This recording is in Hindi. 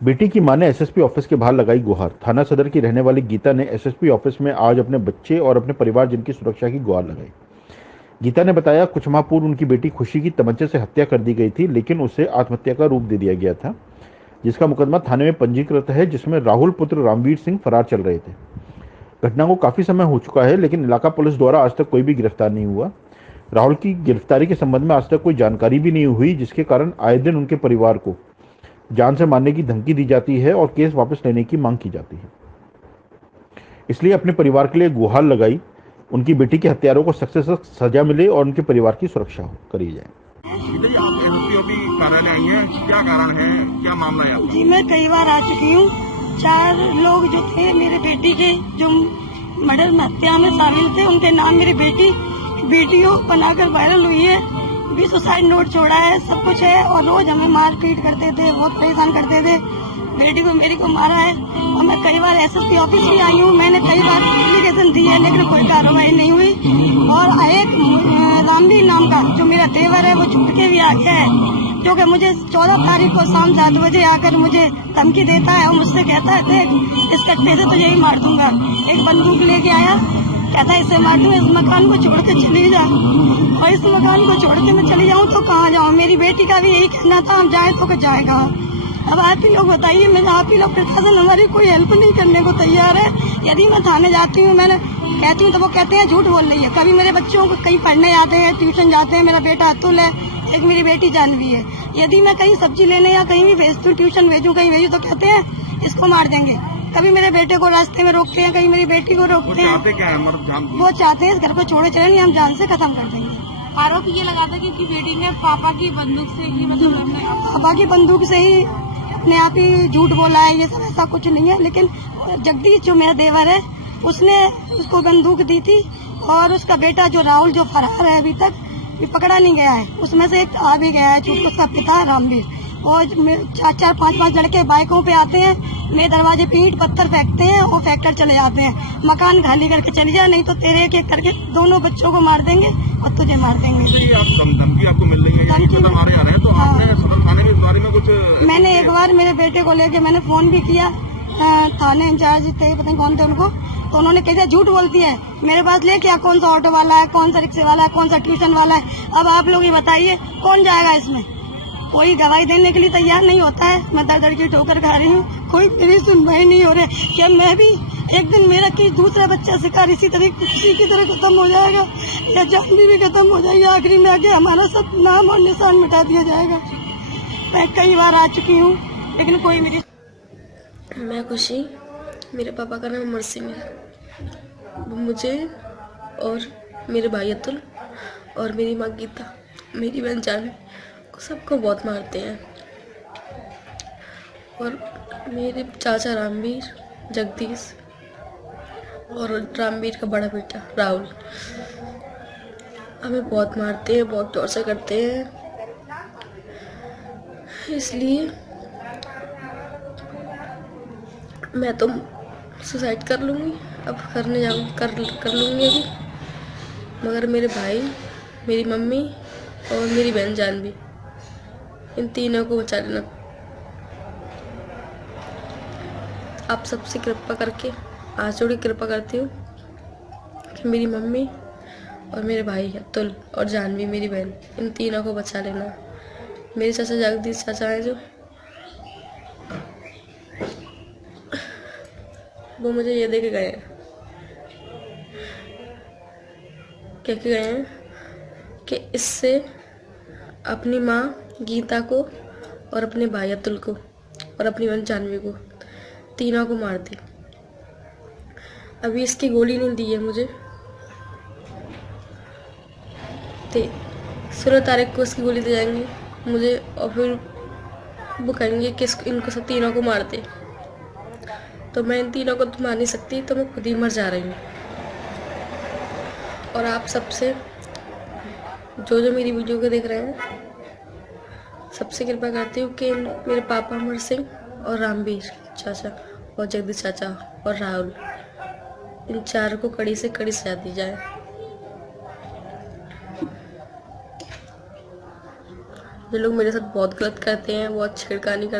बेटी की मां ने एसएसपी ऑफिस के बाहर लगाई गुहार। थाना सदर की रहने वाली गीता ने एसएसपी ऑफिस में आज अपने बच्चे और अपने परिवार जिनकी की सुरक्षा की गुहार लगाई। गीता ने बताया, कुछ माह पूर्व उनकी बेटी खुशी की तमंचे से हत्या कर दी गई थी, लेकिन उसे आत्महत्या का रूप दे दिया गया था, जिसका मुकदमा थाने में पंजीकृत है, जिसमें राहुल पुत्र रामवीर सिंह फरार चल रहे थे। घटना को काफी समय हो चुका है, लेकिन इलाका पुलिस द्वारा आज तक कोई भी गिरफ्तार नहीं हुआ। राहुल की गिरफ्तारी के संबंध में आज तक कोई जानकारी भी नहीं हुई, जिसके कारण आए दिन उनके परिवार को जान से मारने की धमकी दी जाती है और केस वापस लेने की मांग की जाती है। इसलिए अपने परिवार के लिए गुहार लगाई, उनकी बेटी के हत्यारों को सख्त से सख्त सजा मिले और उनके परिवार की सुरक्षा करी जाए। आप एसपी कार्यालय आई हैं, क्या कारण है, क्या मामला है आपका? जी मैं कई बार आ चुकी हूँ। 4 लोग जो थे मेरे बेटी के, जो मर्डर में हत्या में शामिल थे, उनके नाम मेरी बेटी वीडियो बनाकर वायरल हुई है, भी सुसाइड नोट छोड़ा है, सब कुछ है। और रोज हमें मार पीट करते थे, बहुत परेशान करते थे। बेटी को मेरी को मारा है और मैं कई बार एसएसपी ऑफिस भी आई हूँ, मैंने कई बार एप्लीकेशन दी है, लेकिन कोई कार्रवाई नहीं हुई। और एक रामवीर नाम का जो मेरा देवर है, वो छूट के भी आ गया है, जो कि मुझे 14 तारीख को शाम 7 बजे आकर मुझे धमकी देता है और मुझसे कहता है, देख इस कट्टे से तुझे ही मार दूंगा। एक बंदूक लेके आया, कहता है इसे मार दूंगा, इस मकान को छोड़ के चली जा। और इस मकान को छोड़ के मैं चली जाऊँ तो कहाँ जाऊँ? मेरी बेटी का भी यही कहना था, हम जाए तो जाएगा। अब आप ही लोग बताइए, मैं आप ही लोग, प्रशासन हमारी कोई हेल्प नहीं करने को तैयार है। यदि मैं थाने जाती हूँ, मैंने कहती हूँ तो वो कहते हैं झूठ बोल रही है। कभी मेरे बच्चों को कहीं पढ़ने जाते हैं, ट्यूशन जाते हैं, मेरा बेटा अतुल है, एक मेरी बेटी जानवी है। यदि मैं कहीं सब्जी लेने या कहीं भी भेजती हूँ, ट्यूशन भेजूँ, कहीं भेजूँ, तो कहते हैं इसको मार देंगे। कभी मेरे बेटे को रास्ते में रोकते हैं, कहीं मेरी बेटी को रोकते हैं। वो चाहते हैं इस घर को छोड़े चले, नहीं हम जान से खत्म कर देंगे। आरोप ये लगाता कि बेटी ने पापा की बंदूक से ही, मतलब पापा की बंदूक से ही अपने आप ही झूठ बोला है। ये सब ऐसा कुछ नहीं है, लेकिन जगदीश जो मेरा देवर है, उसने उसको बंदूक दी थी। और उसका बेटा जो राहुल, जो फरार है, अभी तक ये पकड़ा नहीं गया है, उसमें से एक आ भी गया है, जो उसका पिता है रामवीर। और 4-4, 5-5 लड़के बाइकों पे आते हैं, मेरे दरवाजे पे ईंट पत्थर फेंकते हैं और फेंक कर चले जाते हैं। मकान खाली करके चली जाए, नहीं तो तेरे एक एक करके दोनों बच्चों को मार देंगे और तुझे मार देंगे। धमकी आपको मिल रही है, मारे जा रहे हैं, तो आपने सदर थाने में इस बारे में कुछ? मैंने एक बार मेरे बेटे को लेके मैंने फोन भी किया, थाने इंचार्ज थे, पता नहीं कौन थे उनको, तो उन्होंने कहा झूठ बोलती है। मेरे पास ले क्या, कौन सा ऑटो वाला है, कौन सा रिक्शे वाला है, कौन सा ट्यूशन वाला है। अब आप लोग ही बताइए कौन जाएगा इसमें? कोई गवाही देने के लिए तैयार नहीं होता है। मैं दर दर की ठोकर खा रही हूँ, कोई मेरी सुनवाई नहीं हो रही। क्या मैं भी एक दिन मेरा कि दूसरा बच्चा शिकार इसी की तरह खत्म हो जाएगा, या जानवी भी खत्म हो जाएगी? आखिरी में आके हमारा सब नाम और निशान मिटा दिया जाएगा। मैं कई बार आ चुकी हूँ, लेकिन कोई मेरी। मैं खुशी, मेरे पापा का नाम अमर सिंह है। वो मुझे और मेरे भाई अतुल और मेरी माँ गीता, मेरी बहन जानवी को सबको बहुत मारते हैं। और मेरे चाचा रामवीर, जगदीश और रामवीर का बड़ा बेटा राहुल हमें बहुत मारते हैं, बहुत टॉर्चर करते हैं। इसलिए मैं तो सुसाइड कर लूँगी, अब करने जाऊँगी, कर लूँगी अभी। मगर मेरे भाई, मेरी मम्मी और मेरी बहन जानवी, इन तीनों को बचा लेना। आप सबसे कृपा करके हाथ जोड़ के कृपा करती हूँ कि मेरी मम्मी और मेरे भाई अतुल और जानवी, मेरी बहन, इन तीनों को बचा लेना। मेरे चाचा जगदीश चाचा हैं, जो वो मुझे ये दे के गए हैं, कह के गए हैं कि इससे अपनी माँ गीता को और अपने भाई अतुल को और अपनी बहन जानवी को, तीनों को मार दी। अभी इसकी गोली नहीं दी है मुझे, 16 तारीख को इसकी गोली दे जाएंगे मुझे, और फिर वो कहेंगे कि इनको सब तीनों को मार दे। तो मैं इन तीनों को तो मार नहीं सकती, तो मैं खुद ही मर जा रही हूँ। और आप सबसे जो मेरी वीडियो को देख रहे हैं, सबसे कृपा करती हूँ कि मेरे पापा अमर सिंह और रामवीर चाचा और जगदीश चाचा और राहुल, इन 4 को कड़ी से कड़ी सजा दी जाए। जो लोग मेरे साथ बहुत गलत करते हैं, बहुत छेड़खानी करते हैं,